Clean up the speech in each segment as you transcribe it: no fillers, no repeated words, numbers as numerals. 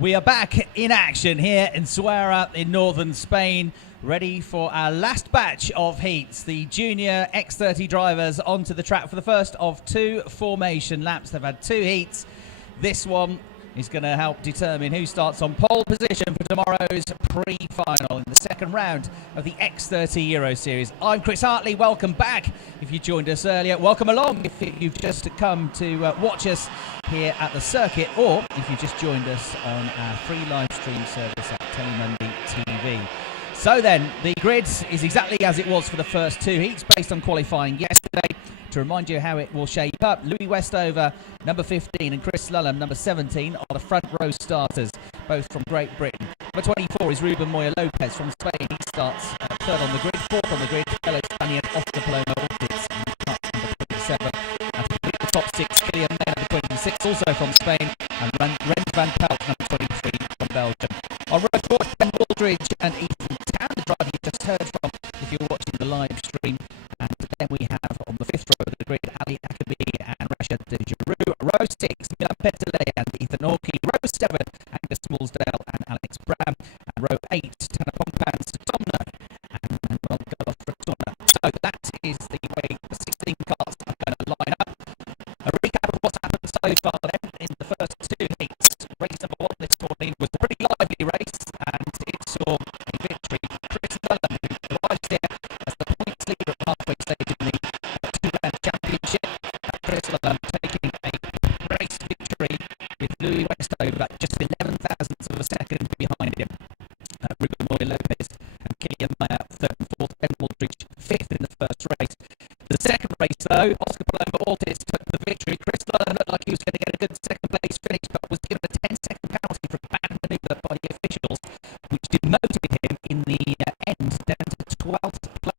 We are back in action here in Zuera in northern Spain, ready for our last batch of heats. The junior X30 drivers onto the track for the first of two formation laps. They've had two heats. This one is going to help determine who starts on pole position for tomorrow's pre-final in the second round of the X30 Euro Series. I'm Chris Hartley. Welcome back. If you joined us earlier, welcome along if you've just come to watch us here at the circuit, or if you just joined us on our free live stream service at Telemundi TV. So then, the grid is exactly as it was for the first two heats based on qualifying yesterday. To remind you how it will shape up, Louis Westover, number 15, and Chris Lulham, number 17, are the front row starters, both from Great Britain. Number 24 is Ruben Moya Lopez from Spain. He starts third on the grid, fourth on the grid, fellow Spaniard Oscar Paloma Ortiz, number 27. And to complete the top six, Kylian May, number 26, also from Spain, and Ren van Pelt, number 23, from Belgium. On road course, Ben Waldridge and Ethan Tan, the driver you just heard from if you're watching the live stream. And then we have on the fifth row of the grid, Ali Akabi and Rashad Giroux. Row 6, Milan Petele and Ethan Orkey. Row 7, Angus Smallsdale and Alex Bram. And row 8, Tanner Pompans, Domno and Manuel Galofratona. So that is the way the 16 cars are going to line up. A recap of what's happened so far then in the first two heats. Race number 1 this morning was a pretty lively race, and it saw a victory. Chris Lulham, who arrives there as the points leader at the halfway stage in the two-round championship. Chris Lulham taking a race victory with Louis Westover just 11 thousandths of a second behind him. Ruben Moya Lopez and Kylian May third and fourth. Ben Waldridge fifth in the first race. The second race, though, Oscar Paloma Ortiz took the victory. Chris Lulham looked like he was going to get a good second-place finish, but was given a 10-second penalty for a bad manoeuvre by the officials, which demoted him in the end down to 12th place.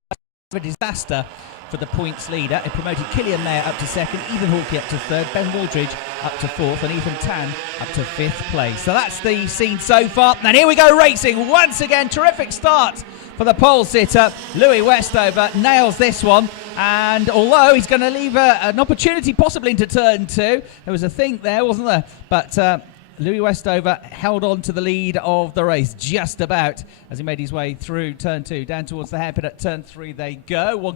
A disaster for the points leader. It promoted Kylian May up to second, Ethan Hawkey up to third, Ben Waldridge up to fourth, and Ethan Tan up to fifth place. So that's the scene so far. And here we go racing once again. Terrific start for the pole sitter. Louis Westover nails this one. And although he's going to leave an opportunity possibly into turn 2, there was a think there, wasn't there? But Louis Westover held on to the lead of the race just about as he made his way through turn 2. Down towards the hairpin at turn 3 they go.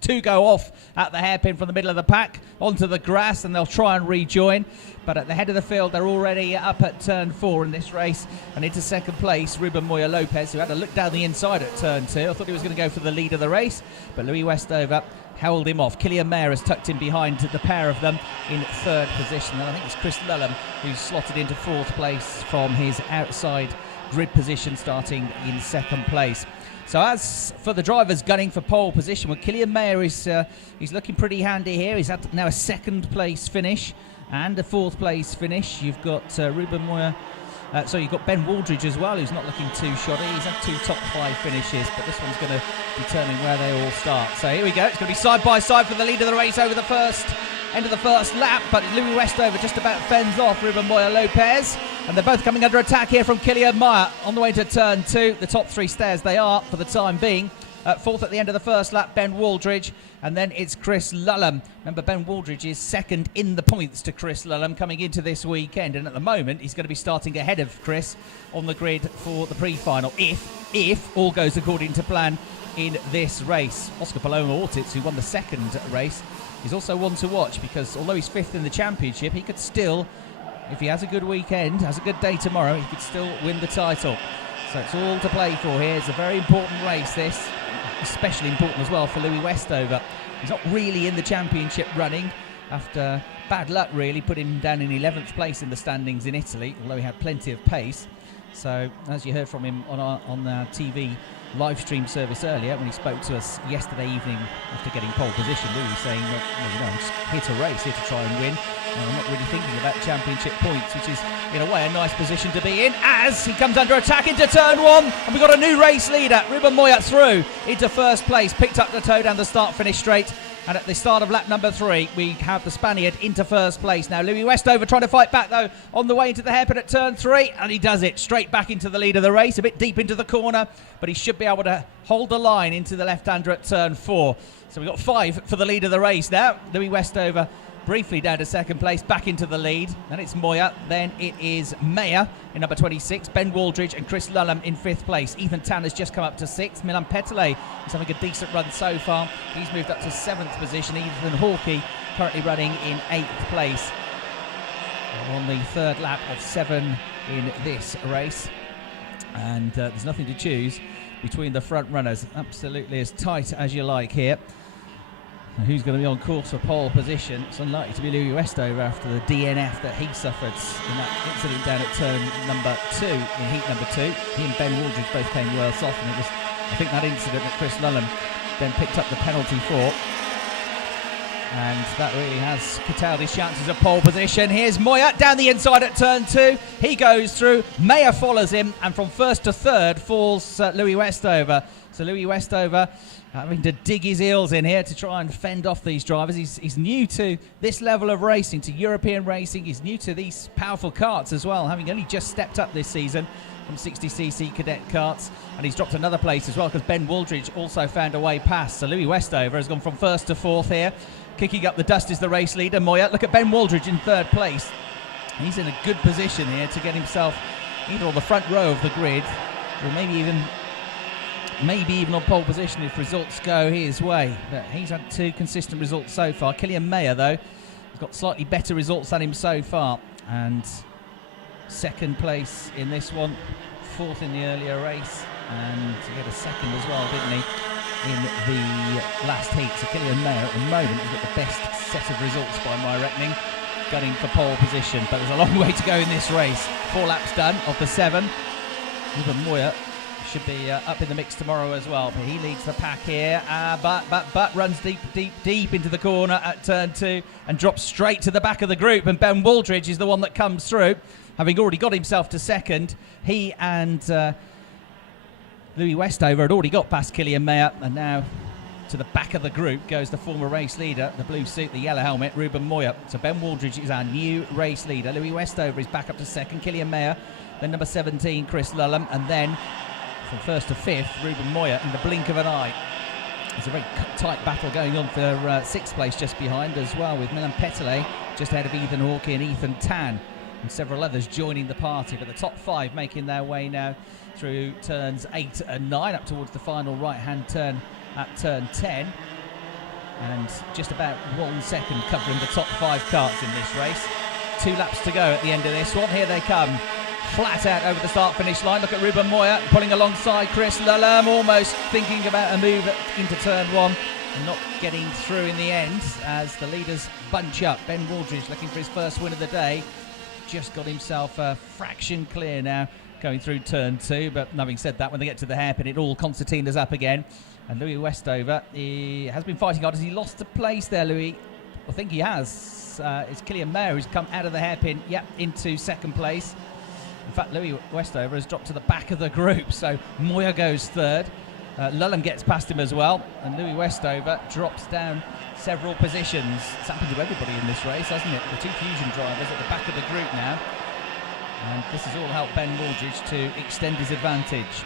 Two go off at the hairpin from the middle of the pack onto the grass, and they'll try and rejoin. But at the head of the field, they're already up at turn 4 in this race. And into second place, Ruben Moya Lopez, who had a look down the inside at turn 2. I thought he was going to go for the lead of the race, but Louis Westover held him off. Kylian May has tucked in behind the pair of them in third position. And I think it's Chris Lulham who's slotted into fourth place from his outside grid position, starting in second place. So as for the drivers gunning for pole position, well, Kylian May is he's looking pretty handy here. He's had now a second place finish and a fourth place finish. You've got Ruben Moya. So you've got Ben Waldridge as well, who's not looking too shoddy. He's had 2 top 5 finishes, but this one's going to determine where they all start. So here we go. It's going to be side by side for the lead of the race over the end of the first lap. But Louis Westover just about fends off Ruben Moya Lopez. And they're both coming under attack here from Kylian May on the way to turn 2. The top 3 stairs they are for the time being. Fourth at the end of the first lap, Ben Waldridge, and then it's Chris Lulham. Remember, Ben Waldridge is second in the points to Chris Lulham coming into this weekend, and at the moment he's going to be starting ahead of Chris on the grid for the pre-final if all goes according to plan in this race. Oscar Paloma Ortiz, who won the second race, is also one to watch, because although he's fifth in the championship, he could still, if he has a good weekend, has a good day tomorrow, he could still win the title. So it's all to play for here. It's a very important race, this. Especially important as well for Louis Westover. He's not really in the championship running after bad luck really put him down in 11th place in the standings in Italy, although he had plenty of pace. So as you heard from him on our TV live stream service earlier when he spoke to us yesterday evening after getting pole position, Louis saying that, I'm just here to race, here to try and win. And I'm not really thinking about championship points, which is in a way a nice position to be in as he comes under attack into turn 1, and we've got a new race leader. Ruben Moya through into first place, picked up the toe down the start finish straight, and at the start of lap number 3 we have the Spaniard into first place. Now Louis Westover trying to fight back though on the way into the hairpin at turn 3, and he does it straight back into the lead of the race, a bit deep into the corner, but he should be able to hold the line into the left-hander at turn 4. So we've got 5 for the lead of the race now. Louis Westover briefly down to second place, back into the lead. Then it's Moya, then it is Meyer in number 26, Ben Waldridge and Chris Lulham in 5th place. Ethan Tan has just come up to 6th. Milan Petele is having a decent run so far. He's moved up to 7th position. Ethan Hawkey currently running in 8th place. We're on the 3rd lap of 7 in this race. And there's nothing to choose between the front runners. Absolutely as tight as you like here. And who's going to be on course for pole position? It's unlikely to be Louis Westover after the DNF that he suffered in that incident down at turn number 2 in heat number 2. He and Ben Waldridge both came worse off, and it was, I think, that incident that Chris Lulham then picked up the penalty for. And that really has curtailed his chances of pole position. Here's Moya down the inside at turn 2. He goes through. Meyer follows him, and from 1st to 3rd falls Louis Westover. So Louis Westover having to dig his heels in here to try and fend off these drivers. He's new to this level of racing, to European racing. He's new to these powerful karts as well, having only just stepped up this season from 60cc cadet karts, and he's dropped another place as well because Ben Waldridge also found a way past. So Louis Westover has gone from 1st to 4th here. Kicking up the dust is the race leader, Moya. Look at Ben Waldridge in 3rd place. He's in a good position here to get himself either on the front row of the grid or maybe even on pole position if results go his way. But he's had 2 consistent results so far. Killian Meyer, though, has got slightly better results than him so far. And 2nd place in this one, 4th in the earlier race, and he had a 2nd as well, didn't he, in the last heat. So Killian Meyer at the moment has got the best set of results by my reckoning, gunning for pole position. But there's a long way to go in this race. 4 laps done of the 7. Even Moya should be up in the mix tomorrow as well, but he leads the pack here, but runs deep into the corner at turn 2 and drops straight to the back of the group, and Ben Waldridge is the one that comes through, having already got himself to 2nd. He and Louis Westover had already got past Killian Meyer, and now to the back of the group goes the former race leader, the blue suit, the yellow helmet, Ruben Moya. So Ben Waldridge is our new race leader. Louis Westover is back up to 2nd, Killian Meyer, then number 17 Chris Lulham, and then from 1st to 5th, Ruben Moya in the blink of an eye. There's a very tight battle going on for 6th place just behind as well, with Milan Petele just ahead of Ethan Hawkey and Ethan Tan, and several others joining the party. But the top 5 making their way now through turns 8 and 9 up towards the final right-hand turn at turn 10. And just about 1 second covering the top 5 karts in this race. 2 laps to go at the end of this one. Here they come. Flat out over the start-finish line. Look at Ruben Moya pulling alongside Chris Lulham, almost thinking about a move into turn 1 and not getting through in the end as the leaders bunch up. Ben Waldridge looking for his first win of the day. Just got himself a fraction clear now going through turn 2, but having said that, when they get to the hairpin, it all concertinas up again. And Louis Westover, he has been fighting hard. Has he lost a place there, Louis? I think he has. It's Killian Meyer who's come out of the hairpin, into 2nd place. In fact, Louis Westover has dropped to the back of the group, so Moya goes 3rd. Lulham gets past him as well, and Louis Westover drops down several positions. It's happened to everybody in this race, hasn't it? The 2 Fusion drivers at the back of the group now. And this has all helped Ben Waldridge to extend his advantage.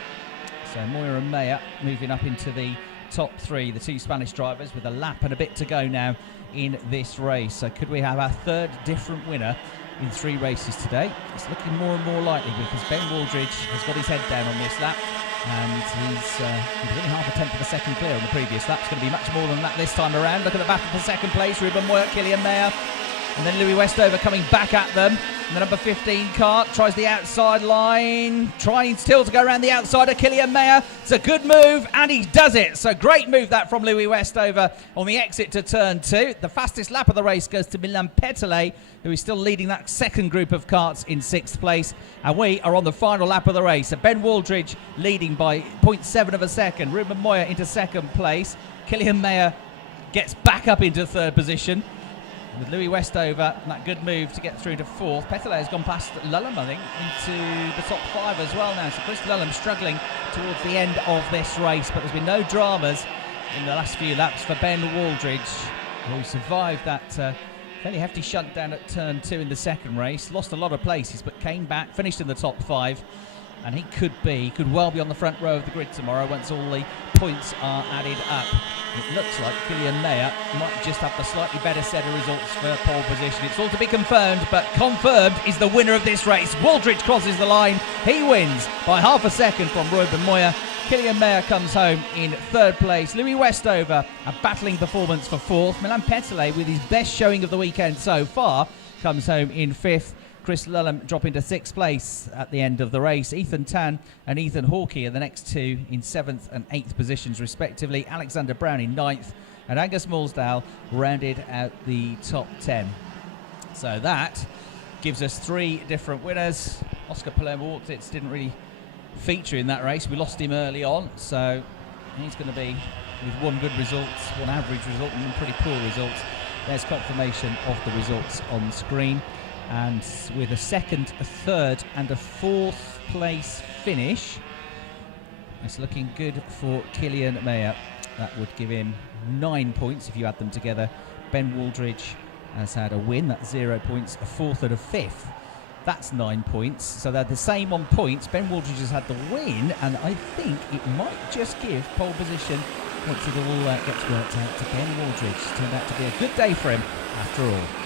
So Moya and Meyer moving up into the top 3, the 2 Spanish drivers, with a lap and a bit to go now in this race. So could we have our 3rd different winner in 3 races today? It's looking more and more likely because Ben Waldridge has got his head down on this lap, and he's only half a tenth of a second clear on the previous lap. It's going to be much more than that this time around. Look at the battle for 2nd place. Ruben Moya, Killian Meyer, and then Louis Westover coming back at them. And the number 15 kart tries the outside line, trying still to go around the outside of Killian Meyer. It's a good move, and he does it. So great move that from Louis Westover on the exit to turn 2. The fastest lap of the race goes to Milan Petele, who is still leading that 2nd group of karts in 6th place. And we are on the final lap of the race. So Ben Waldridge leading by 0.7 of a second. Ruben Moya into 2nd place. Killian Meyer gets back up into 3rd position, with Louis Westover, that good move to get through to 4th. Petele has gone past Lulham, I think, into the top 5 as well now. So Chris Lulham struggling towards the end of this race, but there's been no dramas in the last few laps for Ben Waldridge, who survived that fairly hefty shunt down at turn 2 in the 2nd race. Lost a lot of places, but came back, finished in the top 5. and he could well be on the front row of the grid tomorrow once all the points are added up. It looks like Kylian Mayer might just have the slightly better set of results for pole position. It's all to be confirmed, but confirmed is the winner of this race. Wooldridge crosses the line. He wins by half a second from Ruben Moyer. Kylian Mayer comes home in third place. Louis Westover, a battling performance for fourth. Milan Petele, with his best showing of the weekend so far, comes home in fifth. Chris Lulham dropping to sixth place at the end of the race. Ethan Tan and Ethan Hawkey are the next two in seventh and eighth positions respectively. Alexander Brown in ninth, and Angus Mulsdale rounded out the top 10. So that gives us three different winners. Oscar Palermo-Ortiz didn't really feature in that race. We lost him early on, so he's going to be with one good result, one average result, and one pretty poor result. There's confirmation of the results on screen. And with a second, a third and a fourth place finish, it's looking good for Kylian Mayer. That would give him 9 points if you add them together. Ben Wooldridge has had a win, that's 0 points, a fourth and a fifth. That's 9 points, so they're the same on points. Ben Wooldridge has had the win, and I think it might just give pole position once it all gets worked out to Ben Wooldridge. Turned out to be a good day for him after all.